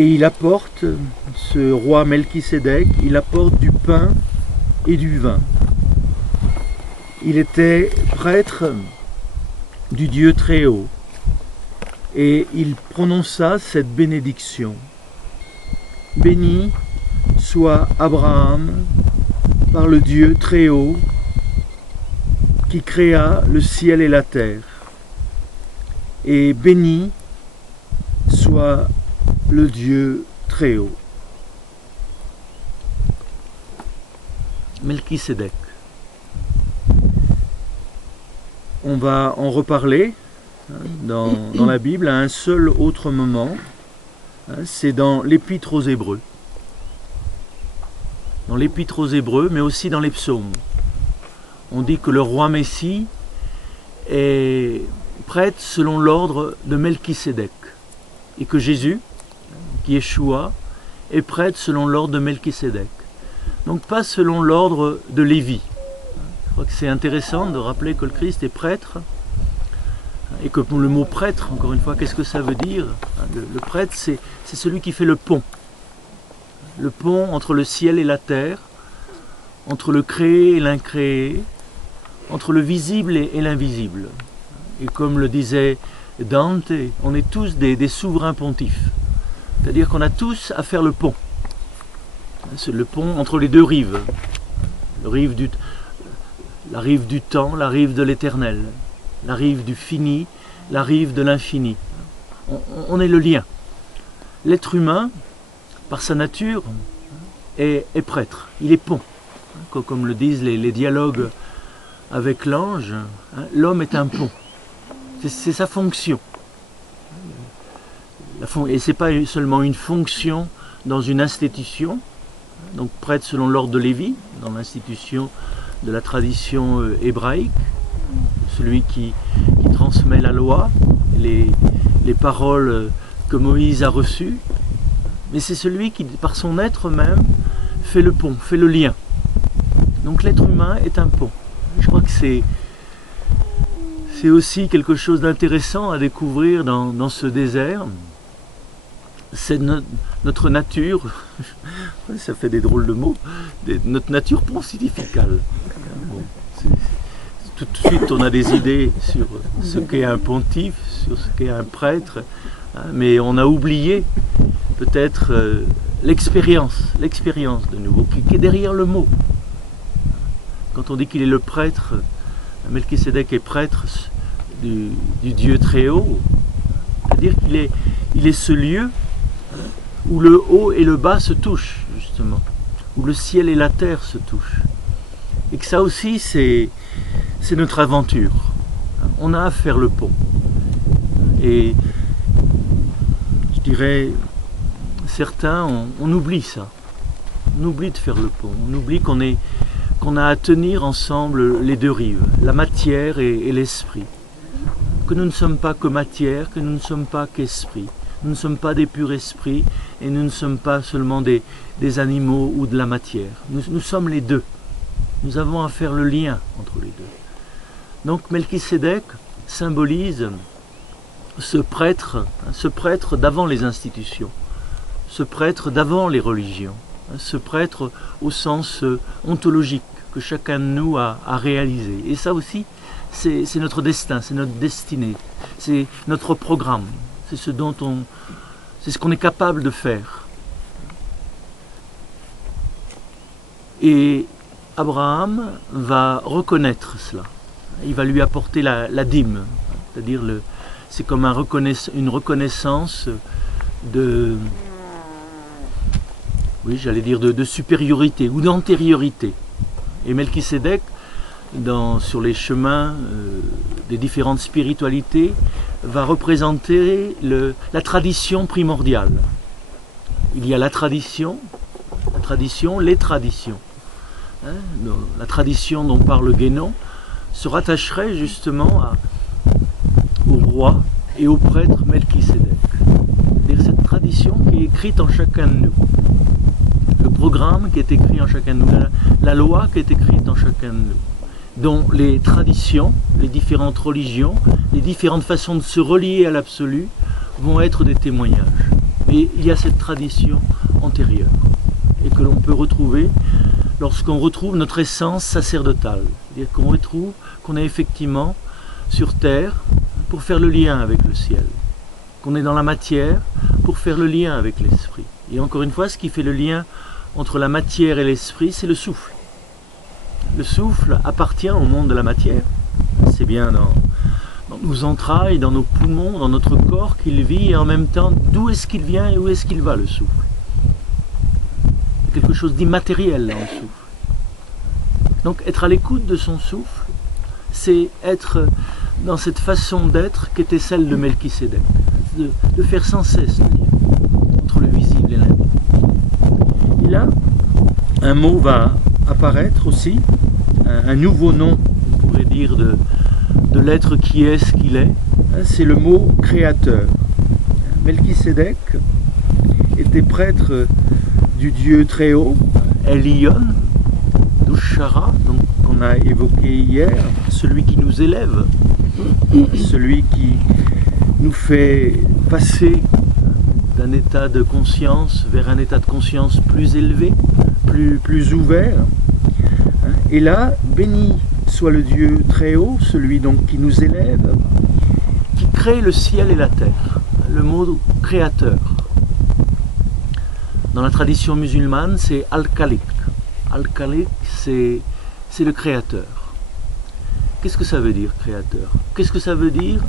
Et il apporte, ce roi Melchisédek, il apporte du pain et du vin. Il était prêtre du Dieu très haut et il prononça cette bénédiction. Béni soit Abraham par le Dieu très haut qui créa le ciel et la terre. Et béni soit le Dieu très haut. Melchisédek. On va en reparler dans la Bible à un seul autre moment. C'est dans l'Épître aux Hébreux. Dans l'Épître aux Hébreux, mais aussi dans les psaumes. On dit que le roi Messie est prêtre selon l'ordre de Melchisédek. Et que Jésus, qui est Yeshua, est prêtre selon l'ordre de Melchisédek. Donc pas selon l'ordre de Lévi. Je crois que c'est intéressant de rappeler que le Christ est prêtre. Et que le mot prêtre, encore une fois, qu'est-ce que ça veut dire? Le prêtre, c'est celui qui fait le pont. Le pont entre le ciel et la terre, entre le créé et l'incréé, entre le visible et l'invisible. Et comme le disait Dante, on est tous des souverains pontifes. C'est-à-dire qu'on a tous à faire le pont. C'est le pont entre les deux rives. La rive du temps, la rive de l'éternel. La rive du fini, la rive de l'infini. On est le lien. L'être humain, par sa nature, est prêtre. Il est pont. Comme le disent les dialogues avec l'ange, l'homme est un pont. C'est sa fonction. Et ce n'est pas seulement une fonction dans une institution, donc prêtre selon l'ordre de Lévi, dans l'institution de la tradition hébraïque, celui qui transmet la loi, les paroles que Moïse a reçues, mais c'est celui qui, par son être même, fait le pont, fait le lien. Donc l'être humain est un pont. Je crois que c'est aussi quelque chose d'intéressant à découvrir dans ce désert. C'est notre nature, ça fait des drôles de mots, notre nature pontificale. Bon, tout de suite on a des idées sur ce qu'est un pontife, sur ce qu'est un prêtre, mais on a oublié peut-être l'expérience de nouveau, qui est derrière le mot. Quand on dit qu'il est le prêtre, Melchisédek est prêtre du Dieu très haut, c'est-à-dire qu'il est ce lieu où le haut et le bas se touchent, justement, où le ciel et la terre se touchent. Et que ça aussi, c'est notre aventure. On a à faire le pont. Et je dirais, certains, on oublie ça. On oublie de faire le pont. On oublie qu'on a à tenir ensemble les deux rives, la matière et l'esprit. Que nous ne sommes pas que matière, que nous ne sommes pas qu'esprit. Nous ne sommes pas des purs esprits et nous ne sommes pas seulement des animaux ou de la matière. Nous sommes les deux. Nous avons à faire le lien entre les deux. Donc Melchisédek symbolise ce prêtre d'avant les institutions, ce prêtre d'avant les religions, ce prêtre au sens ontologique que chacun de nous a réalisé. Et ça aussi, c'est notre destin, c'est notre destinée, c'est notre programme. C'est ce qu'on est capable de faire. Et Abraham va reconnaître cela. Il va lui apporter la dîme, c'est-à-dire c'est comme une reconnaissance de supériorité ou d'antériorité. Et Melchisédek, sur les chemins des différentes spiritualités, va représenter la tradition primordiale. Il y a la tradition, les traditions. La tradition dont parle Guénon se rattacherait justement au roi et au prêtre Melchisédek. C'est-à-dire cette tradition qui est écrite en chacun de nous. Le programme qui est écrit en chacun de nous, la loi qui est écrite en chacun de nous, dont les traditions, les différentes religions, les différentes façons de se relier à l'absolu vont être des témoignages. Mais il y a cette tradition antérieure, et que l'on peut retrouver lorsqu'on retrouve notre essence sacerdotale. C'est-à-dire qu'on retrouve qu'on est effectivement sur terre pour faire le lien avec le ciel, qu'on est dans la matière pour faire le lien avec l'esprit. Et encore une fois, ce qui fait le lien entre la matière et l'esprit, c'est le souffle. Le souffle appartient au monde de la matière. C'est bien dans nos entrailles, dans nos poumons, dans notre corps qu'il vit, et en même temps, d'où est-ce qu'il vient et où est-ce qu'il va, le souffle. Il y a quelque chose d'immatériel dans le souffle. Donc être à l'écoute de son souffle, c'est être dans cette façon d'être qui était celle de Melchisédek, de faire sans cesse le lien entre le visible et l'invisible. Et là, un mot va apparaître aussi, un nouveau nom, on pourrait dire, de l'être qui est ce qu'il est, c'est le mot créateur. Melchisédek était prêtre du Dieu très haut, Elion, d'Ushara, donc qu'on a évoqué hier, celui qui nous élève, celui qui nous fait passer d'un état de conscience vers un état de conscience plus élevé, plus ouvert. Et là, béni soit le Dieu très haut, celui donc qui nous élève, qui crée le ciel et la terre. Le mot créateur. Dans la tradition musulmane, c'est Al-Khaliq. Al-Khaliq, c'est le créateur. Qu'est-ce que ça veut dire, créateur? Qu'est-ce que ça veut dire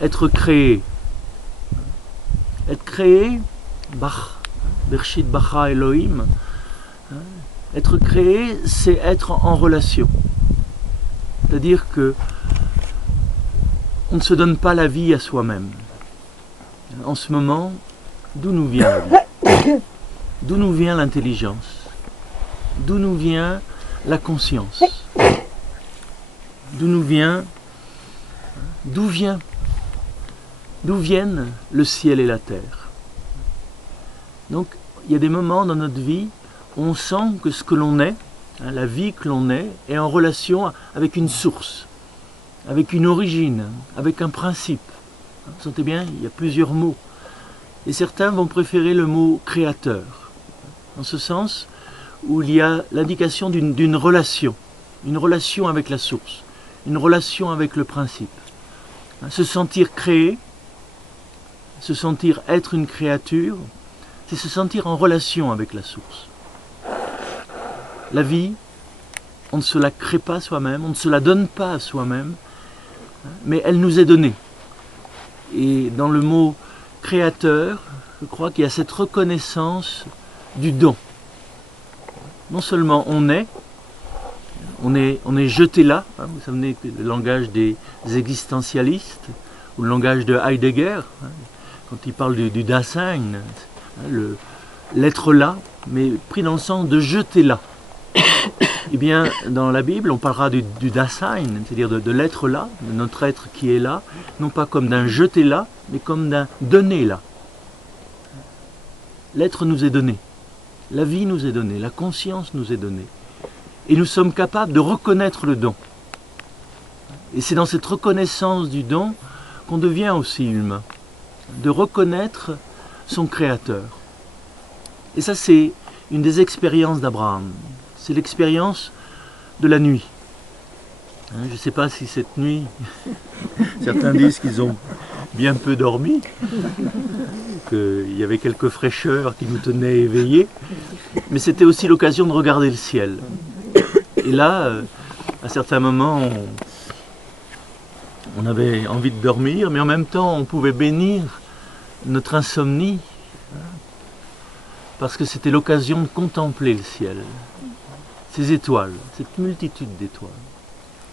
être créé? Être créé, Bershit Bara Elohim, être créé, c'est être en relation. C'est-à-dire que on ne se donne pas la vie à soi-même. En ce moment, d'où nous vient la vie? D'où nous vient l'intelligence? D'où nous vient la conscience? D'où viennent le ciel et la terre? Donc, il y a des moments dans notre vie où on sent que ce que l'on est, la vie que l'on est en relation avec une source, avec une origine, avec un principe. Vous sentez bien, il y a plusieurs mots. Et certains vont préférer le mot créateur, en ce sens où il y a l'indication d'une relation, une relation avec la source, une relation avec le principe. Se sentir créé, se sentir être une créature, c'est se sentir en relation avec la source. La vie, on ne se la crée pas soi-même, on ne se la donne pas à soi-même, mais elle nous est donnée. Et dans le mot créateur, je crois qu'il y a cette reconnaissance du don. Non seulement on est jeté là, vous savez le langage des existentialistes, ou le langage de Heidegger, quand il parle du Dasein, l'être là, mais pris dans le sens de jeter là. Eh bien, dans la Bible, on parlera du Dasein, c'est-à-dire de l'être là, de notre être qui est là, non pas comme d'un jeté là, mais comme d'un donné là. L'être nous est donné, la vie nous est donnée, la conscience nous est donnée. Et nous sommes capables de reconnaître le don. Et c'est dans cette reconnaissance du don qu'on devient aussi humain, de reconnaître son créateur. Et ça, c'est une des expériences d'Abraham. C'est l'expérience de la nuit. Je ne sais pas si cette nuit, certains disent qu'ils ont bien peu dormi, qu'il y avait quelques fraîcheurs qui nous tenaient éveillés, mais c'était aussi l'occasion de regarder le ciel. Et là, à certains moments, on avait envie de dormir, mais en même temps, on pouvait bénir notre insomnie, parce que c'était l'occasion de contempler le ciel, ces étoiles, cette multitude d'étoiles.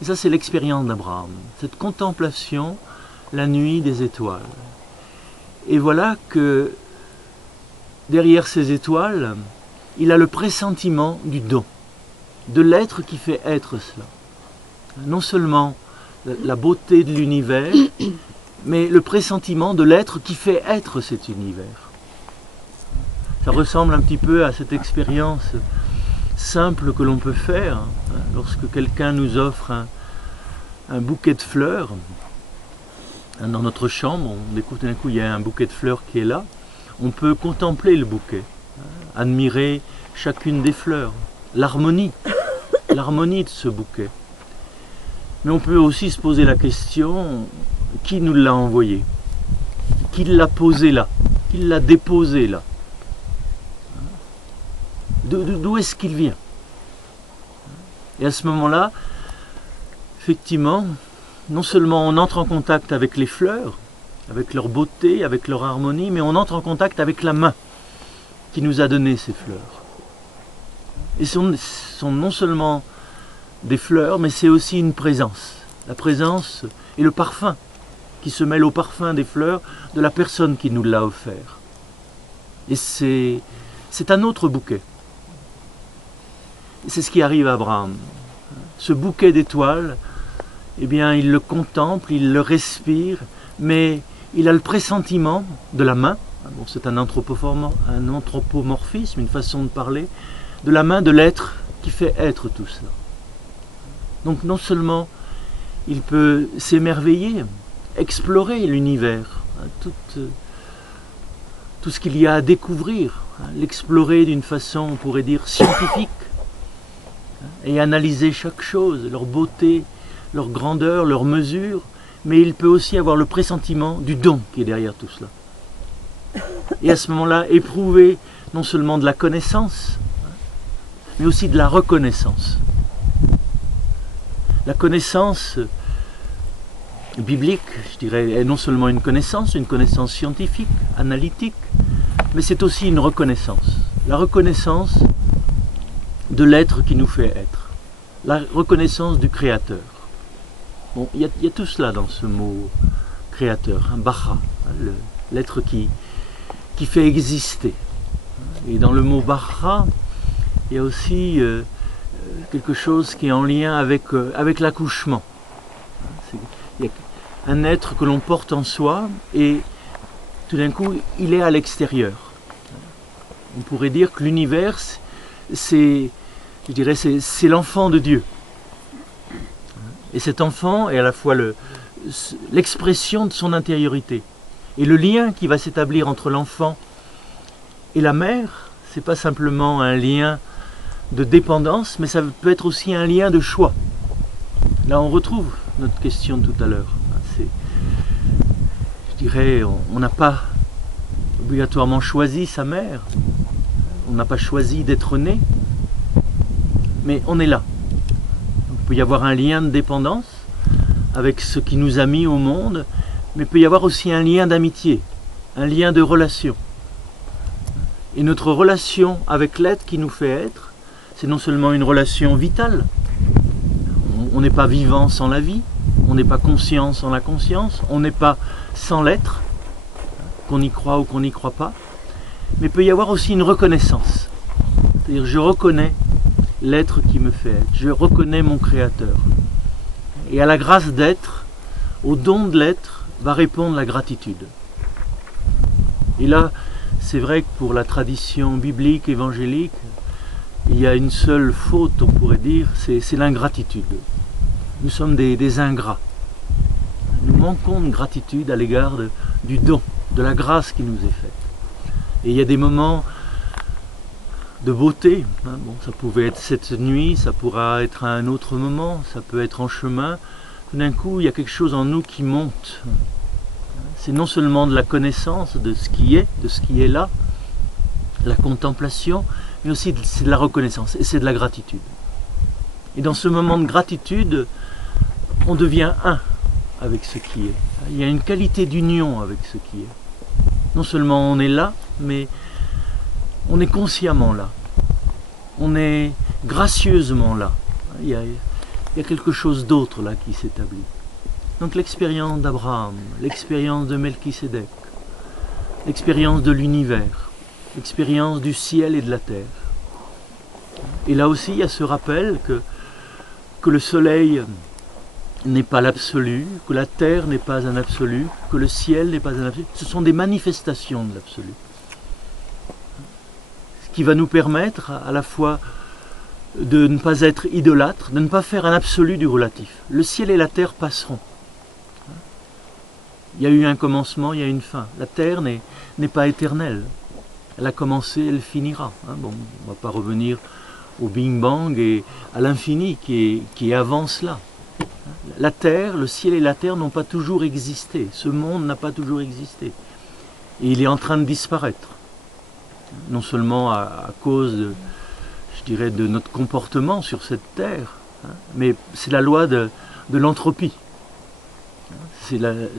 Et ça, c'est l'expérience d'Abraham, cette contemplation, la nuit des étoiles. Et voilà que derrière ces étoiles, il a le pressentiment du don, de l'être qui fait être cela. Non seulement la beauté de l'univers, mais le pressentiment de l'être qui fait être cet univers. Ça ressemble un petit peu à cette expérience simple que l'on peut faire lorsque quelqu'un nous offre un bouquet de fleurs dans notre chambre. On découvre tout d'un coup il y a un bouquet de fleurs qui est là. on peut contempler le bouquet, admirer chacune des fleurs, l'harmonie de ce bouquet. Mais on peut aussi se poser la question, qui nous l'a envoyé? Qui l'a posé là? Qui l'a déposé là? D'où est-ce qu'il vient? Et à ce moment-là, effectivement, non seulement on entre en contact avec les fleurs, avec leur beauté, avec leur harmonie, mais on entre en contact avec la main qui nous a donné ces fleurs. Et ce sont non seulement des fleurs, mais c'est aussi une présence. La présence et le parfum qui se mêle au parfum des fleurs de la personne qui nous l'a offert. Et c'est un autre bouquet. C'est ce qui arrive à Abraham. Ce bouquet d'étoiles, eh bien, il le contemple, il le respire, mais il a le pressentiment de la main, bon, c'est un anthropomorphisme, une façon de parler, de la main de l'être qui fait être tout cela. Donc non seulement il peut s'émerveiller, explorer l'univers, tout ce qu'il y a à découvrir, l'explorer d'une façon, on pourrait dire, scientifique, et analyser chaque chose, leur beauté, leur grandeur, leur mesure, mais il peut aussi avoir le pressentiment du don qui est derrière tout cela. Et à ce moment-là, éprouver non seulement de la connaissance, mais aussi de la reconnaissance. La connaissance biblique, je dirais, est non seulement une connaissance scientifique, analytique, mais c'est aussi une reconnaissance. La reconnaissance de l'être qui nous fait être. La reconnaissance du Créateur. Bon, il y a tout cela dans ce mot créateur, un bara, l'être qui fait exister. Et dans le mot bara, il y a aussi quelque chose qui est en lien avec l'accouchement. Il y a un être que l'on porte en soi et tout d'un coup, il est à l'extérieur. On pourrait dire que l'univers, c'est l'enfant de Dieu. Et cet enfant est à la fois l'expression de son intériorité. Et le lien qui va s'établir entre l'enfant et la mère, ce n'est pas simplement un lien de dépendance, mais ça peut être aussi un lien de choix. Là, on retrouve notre question de tout à l'heure. Je dirais, on n'a pas obligatoirement choisi sa mère, on n'a pas choisi d'être né, mais on est là. Il peut y avoir un lien de dépendance avec ce qui nous a mis au monde, mais il peut y avoir aussi un lien d'amitié, un lien de relation. Et notre relation avec l'être qui nous fait être, c'est non seulement une relation vitale, on n'est pas vivant sans la vie, on n'est pas conscient sans la conscience, on n'est pas sans l'être, qu'on y croit ou qu'on n'y croit pas, mais il peut y avoir aussi une reconnaissance. C'est-à-dire je reconnais l'être qui me fait être, je reconnais mon Créateur. Et à la grâce d'être, au don de l'être, va répondre la gratitude. Et là, c'est vrai que pour la tradition biblique, évangélique, il y a une seule faute, on pourrait dire, c'est l'ingratitude. Nous sommes des ingrats. Nous manquons de gratitude à l'égard du don, de la grâce qui nous est faite. Et il y a des moments de beauté, bon, ça pouvait être cette nuit, ça pourra être à un autre moment, ça peut être en chemin. Tout d'un coup, il y a quelque chose en nous qui monte. C'est non seulement de la connaissance de ce qui est là, la contemplation, mais aussi c'est de la reconnaissance et c'est de la gratitude. Et dans ce moment de gratitude, on devient un avec ce qui est. Il y a une qualité d'union avec ce qui est. Non seulement on est là, mais on est consciemment là. On est gracieusement là. Il y a quelque chose d'autre là qui s'établit. Donc l'expérience d'Abraham, l'expérience de Melchisédek, l'expérience de l'univers, l'expérience du ciel et de la terre. Et là aussi, il y a ce rappel que le soleil n'est pas l'absolu, que la terre n'est pas un absolu, que le ciel n'est pas un absolu. Ce sont des manifestations de l'absolu. Ce qui va nous permettre à la fois de ne pas être idolâtre, de ne pas faire un absolu du relatif. Le ciel et la terre passeront. Il y a eu un commencement, il y a une fin. La terre n'est pas éternelle. Elle a commencé, elle finira. Hein. Bon, on ne va pas revenir au Big Bang et à l'infini qui est avant cela. La terre, le ciel et la terre n'ont pas toujours existé. Ce monde n'a pas toujours existé. Et il est en train de disparaître. Non seulement à cause, je dirais, de notre comportement sur cette terre, hein, mais c'est la loi de l'entropie.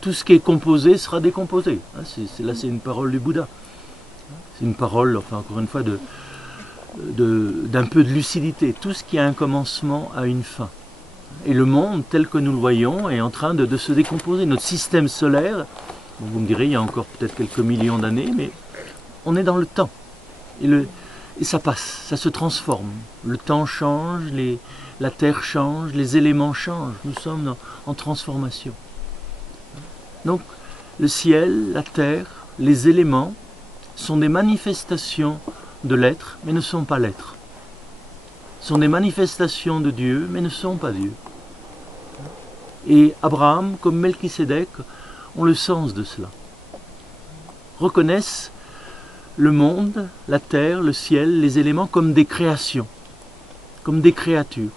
Tout ce qui est composé sera décomposé. Hein, là, c'est une parole du Bouddha. C'est une parole, enfin, encore une fois, d'un peu de lucidité. Tout ce qui a un commencement a une fin. Et le monde, tel que nous le voyons, est en train de se décomposer. Notre système solaire, bon, vous me direz, il y a encore peut-être quelques millions d'années, mais on est dans le temps. Et ça passe, ça se transforme. Le temps change, la terre change, les éléments changent. Nous sommes en transformation. Donc, le ciel, la terre, les éléments sont des manifestations de l'être, mais ne sont pas l'être. Sont des manifestations de Dieu, mais ne sont pas Dieu. Et Abraham, comme Melchisédek, ont le sens de cela. Reconnaissent le monde, la terre, le ciel, les éléments comme des créations, comme des créatures.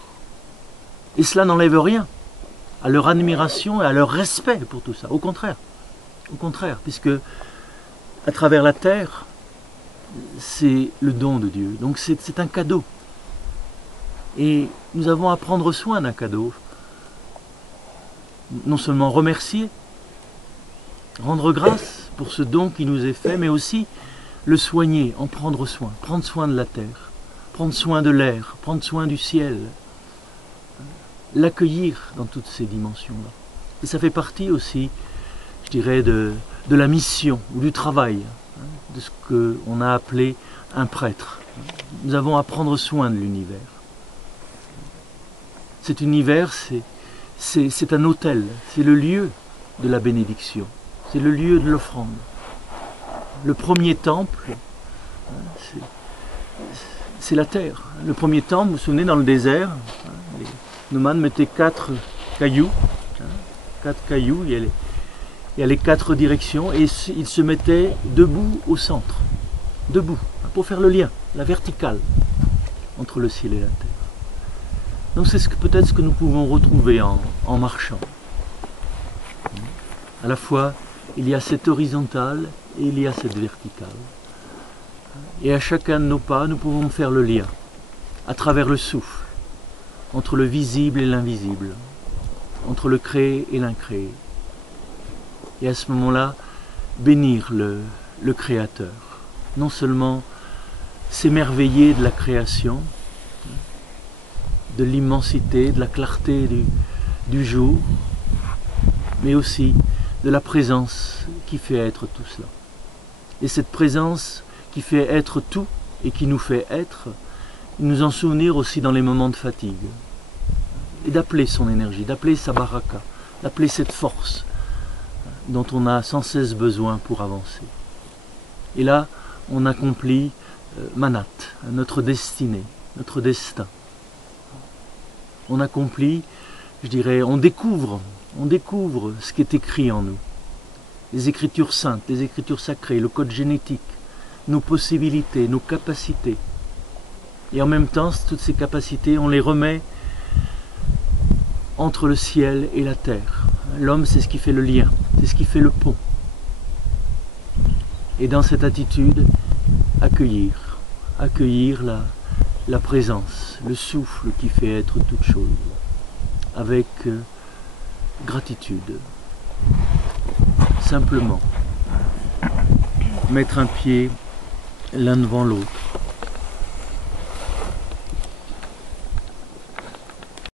Et cela n'enlève rien à leur admiration et à leur respect pour tout ça. Au contraire, puisque à travers la terre, c'est le don de Dieu. Donc c'est un cadeau. Et nous avons à prendre soin d'un cadeau. Non seulement remercier, rendre grâce pour ce don qui nous est fait, mais aussi le soigner, en prendre soin de la terre, prendre soin de l'air, prendre soin du ciel, l'accueillir dans toutes ces dimensions-là. Et ça fait partie aussi, je dirais, de la mission ou du travail, de ce qu'on a appelé un prêtre. Nous avons à prendre soin de l'univers. Cet univers, c'est un autel, c'est le lieu de la bénédiction, c'est le lieu de l'offrande. Le premier temple, c'est la terre. Le premier temple, vous vous souvenez, dans le désert, les nomades mettaient 4 cailloux, il y a les 4 directions, et ils se mettaient debout au centre, debout, pour faire le lien, la verticale, entre le ciel et la terre. Donc c'est peut-être ce que nous pouvons retrouver en marchant. À la fois, il y a cette horizontale et il y a cette verticale. Et à chacun de nos pas, nous pouvons faire le lien, à travers le souffle, entre le visible et l'invisible, entre le créé et l'incréé. Et à ce moment-là, bénir le Créateur. Non seulement s'émerveiller de la création, de l'immensité, de la clarté du jour, mais aussi de la présence qui fait être tout cela. Et cette présence qui fait être tout et qui nous fait être, nous en souvenir aussi dans les moments de fatigue. Et d'appeler son énergie, d'appeler sa baraka, d'appeler cette force dont on a sans cesse besoin pour avancer. Et là, on accomplit Manat, notre destinée, notre destin. On accomplit, je dirais, on découvre ce qui est écrit en nous. Les écritures saintes, les écritures sacrées, le code génétique, nos possibilités, nos capacités. Et en même temps, toutes ces capacités, on les remet entre le ciel et la terre. L'homme, c'est ce qui fait le lien, c'est ce qui fait le pont. Et dans cette attitude, accueillir la présence, le souffle qui fait être toute chose, avec gratitude. Simplement, mettre un pied l'un devant l'autre,